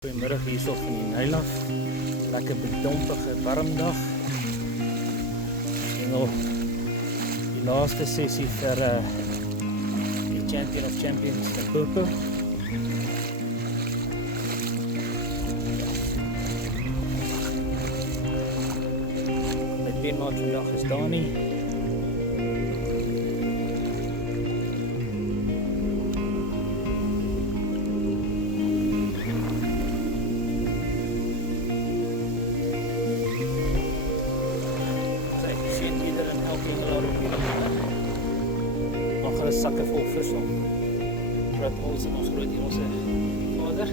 Goeiemiddag hierso van die Nylaf. Lekker bedompige warm dag. En nog die laaste sessie vir die Champion of Champions Limpopo. Met Beenmaat vandag is Dani. Sakke vol vis om. Groot ons en ons groot Engelse vader.